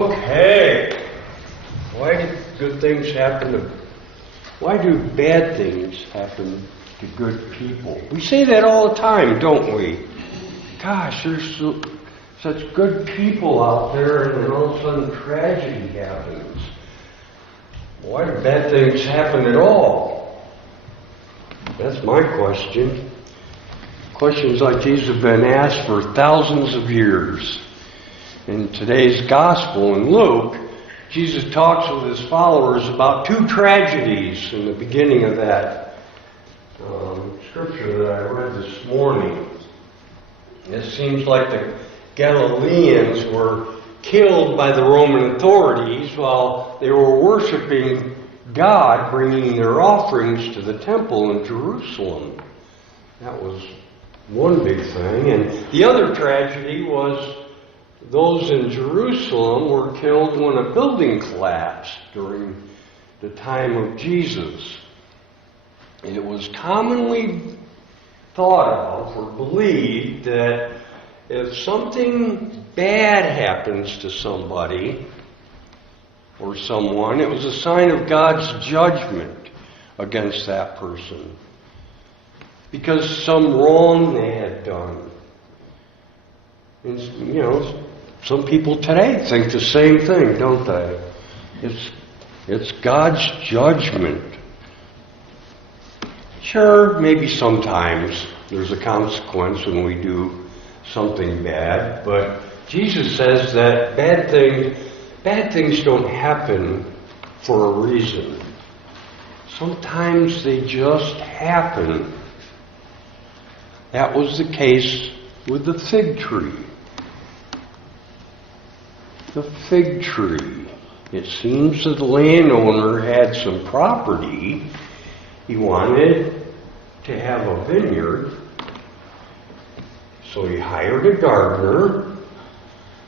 Okay. Why do bad things happen to good people? We say that all the time, don't we? Gosh, there's such good people out there, and then all of a sudden tragedy happens. Why do bad things happen at all? That's my question. Questions like these have been asked for thousands of years. In today's gospel in Luke, Jesus talks with his followers about two tragedies in the beginning of that scripture that I read this morning. It seems like the Galileans were killed by the Roman authorities while they were worshiping God, bringing their offerings to the temple in Jerusalem. That was one big thing. And the other tragedy was those in Jerusalem were killed when a building collapsed during the time of Jesus. It was commonly thought of or believed that if something bad happens to somebody or someone, it was a sign of God's judgment against that person because some wrong they had done. And, some people today think the same thing, don't they? It's God's judgment. Sure, maybe sometimes there's a consequence when we do something bad, but Jesus says that bad things don't happen for a reason. Sometimes they just happen. That was the case with the fig tree. The fig tree. It seems that the landowner had some property. He wanted to have a vineyard. So he hired a gardener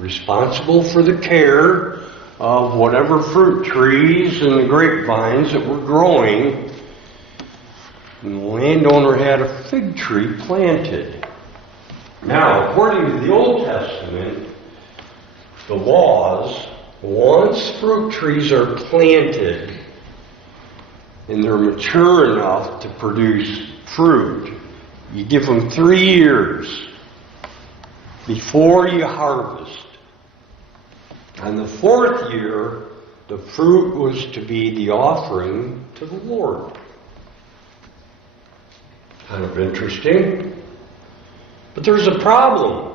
responsible for the care of whatever fruit trees and the grapevines that were growing. And the landowner had a fig tree planted. Now, according to the Old Testament, the laws, once fruit trees are planted and they're mature enough to produce fruit, you give them 3 years before you harvest. On the 4th year, the fruit was to be the offering to the Lord. Kind of interesting. But there's a problem.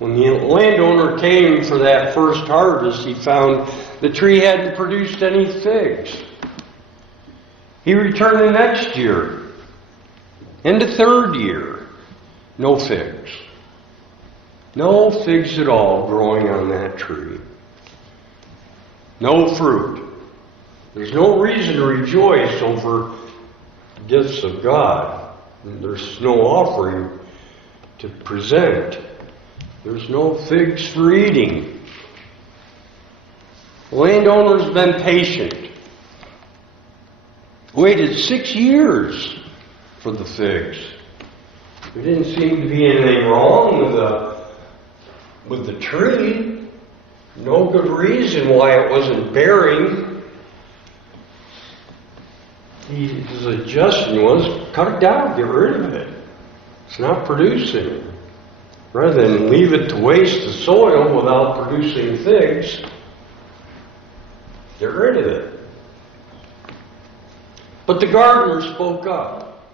When the landowner came for that first harvest, he found the tree hadn't produced any figs. He returned the next year. And the 3rd year, no figs. No figs at all growing on that tree. No fruit. There's no reason to rejoice over gifts of God. There's no offering to present. There's no figs for eating. The landowner's been patient. Waited 6 years for the figs. There didn't seem to be anything wrong with the tree. No good reason why it wasn't bearing. His suggestion was, cut it down, get rid of it. It's not producing. Rather than leave it to waste the soil without producing figs, get rid of it. But the gardener spoke up.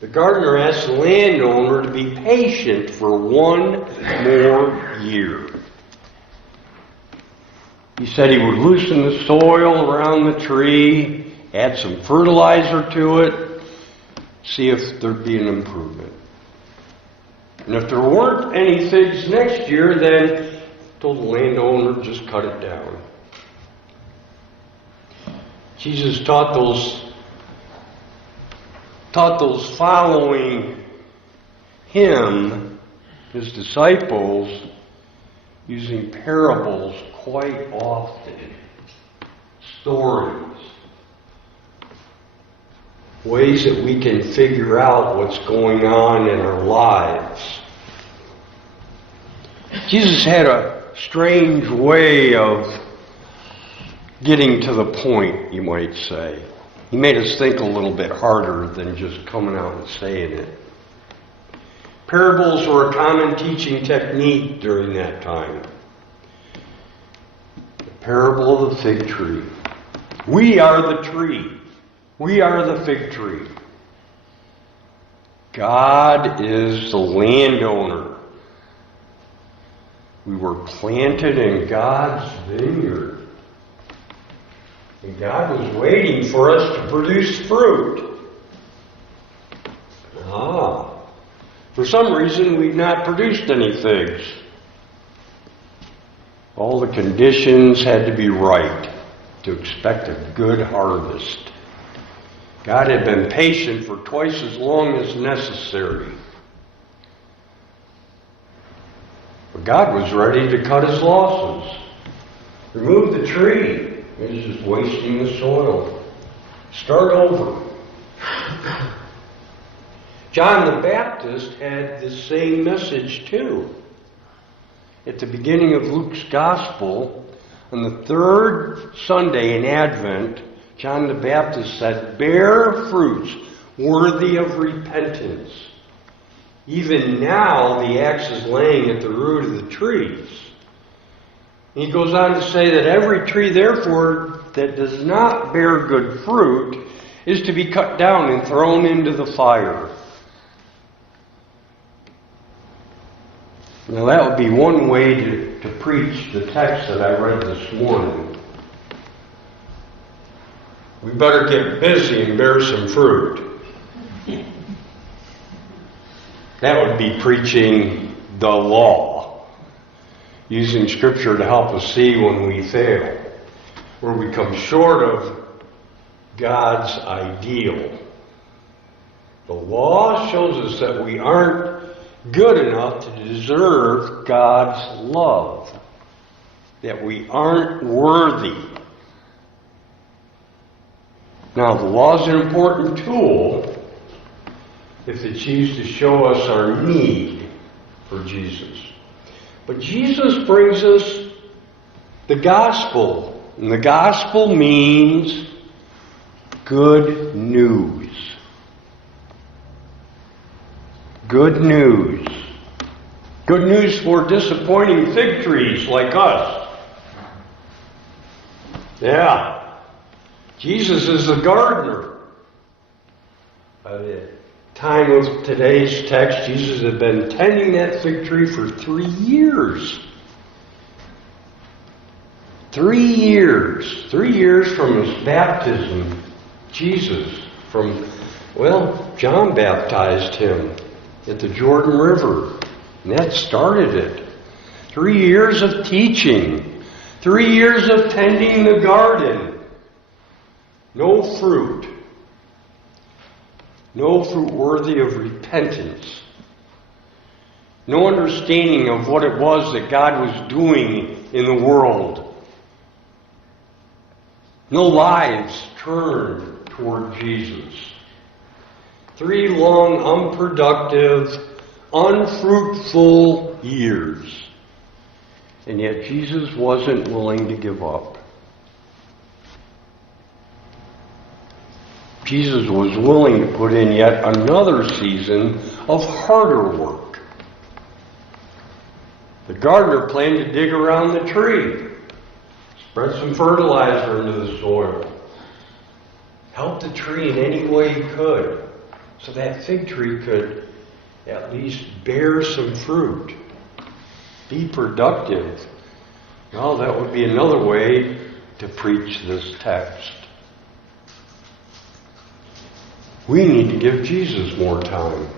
The gardener asked the landowner to be patient for 1 more year. He said he would loosen the soil around the tree, add some fertilizer to it, see if there'd be an improvement. And if there weren't any figs next year, then told the landowner, just cut it down. Jesus taught those following him, his disciples, using parables quite often. Stories. Ways that we can figure out what's going on in our lives. Jesus had a strange way of getting to the point, you might say. He made us think a little bit harder than just coming out and saying it. Parables were a common teaching technique during that time. The parable of the fig tree. We are the tree. We are the fig tree. God is the landowner. We were planted in God's vineyard. And God was waiting for us to produce fruit. For some reason, we've not produced any figs. All the conditions had to be right to expect a good harvest. God had been patient for twice as long as necessary. But God was ready to cut his losses. Remove the tree. It was just wasting the soil. Start over. John the Baptist had the same message too. At the beginning of Luke's Gospel, on the third Sunday in Advent, John the Baptist said, "Bear fruits worthy of repentance. Even now the axe is laying at the root of the trees." And he goes on to say that every tree, therefore, that does not bear good fruit is to be cut down and thrown into the fire. Now that would be one way to preach the text that I read this morning. We better get busy and bear some fruit. That would be preaching the law, using Scripture to help us see when we fail, where we come short of God's ideal. The law shows us that we aren't good enough to deserve God's love, that we aren't worthy. Now, the law is an important tool if it's used to show us our need for Jesus. But Jesus brings us the gospel, and the gospel means good news. Good news. Good news for disappointing fig trees like us. Yeah. Jesus is the gardener. At the time of today's text, Jesus had been tending that fig tree for 3 years. 3 years. 3 years from his baptism. John baptized him at the Jordan River. And that started it. 3 years of teaching. 3 years of tending the garden. No fruit. No fruit worthy of repentance. No understanding of what it was that God was doing in the world. No lives turned toward Jesus. 3 long, unproductive, unfruitful years. And yet Jesus wasn't willing to give up. Jesus was willing to put in yet another season of harder work. The gardener planned to dig around the tree, spread some fertilizer into the soil, help the tree in any way he could, so that fig tree could at least bear some fruit, be productive. Well, that would be another way to preach this text. We need to give Jesus more time.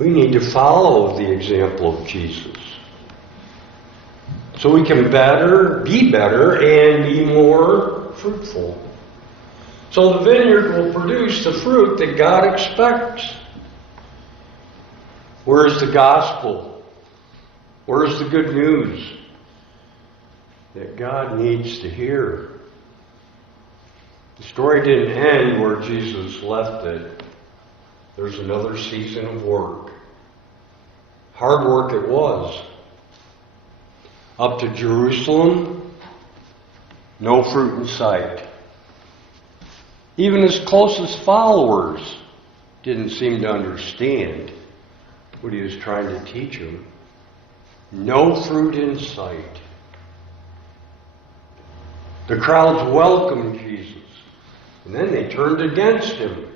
We need to follow the example of Jesus, so we can be better, and be more fruitful. So the vineyard will produce the fruit that God expects. Where's the gospel? Where's the good news that God needs to hear? The story didn't end where Jesus left it. There's another season of work. Hard work it was. up to Jerusalem, no fruit in sight. Even his closest followers didn't seem to understand what he was trying to teach them. No fruit in sight. The crowds welcomed Jesus, and then they turned against him.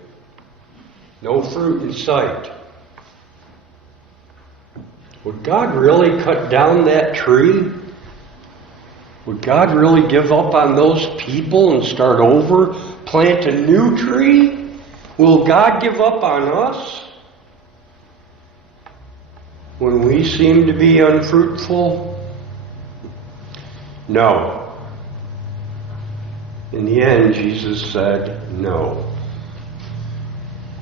No fruit in sight. Would God really cut down that tree? Would God really give up on those people and start over, plant a new tree? Will God give up on us when we seem to be unfruitful? No. In the end, Jesus said no.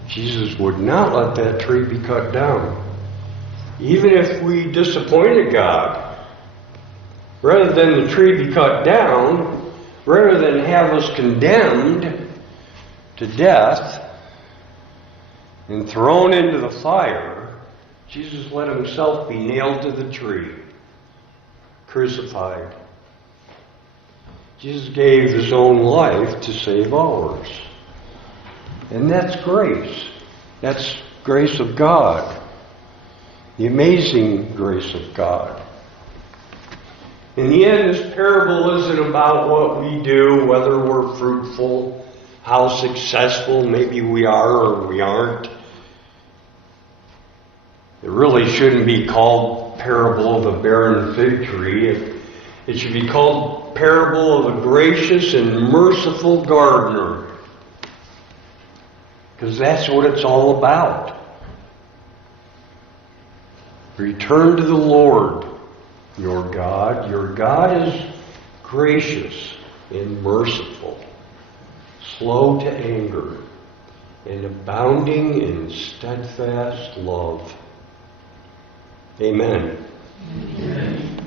Jesus would not let that tree be cut down. Even if we disappointed God, rather than the tree be cut down, rather than have us condemned to death and thrown into the fire, Jesus let himself be nailed to the tree, crucified. Jesus gave his own life to save ours. And that's grace. That's grace of God. The amazing grace of God. In the end, this parable isn't about what we do, whether we're fruitful, how successful maybe we are or we aren't. It really shouldn't be called parable of the barren fig tree. It should be called parable of a gracious and merciful gardener. Because that's what it's all about. Return to the Lord, your God. Your God is gracious and merciful, slow to anger, and abounding in steadfast love. Amen. Amen.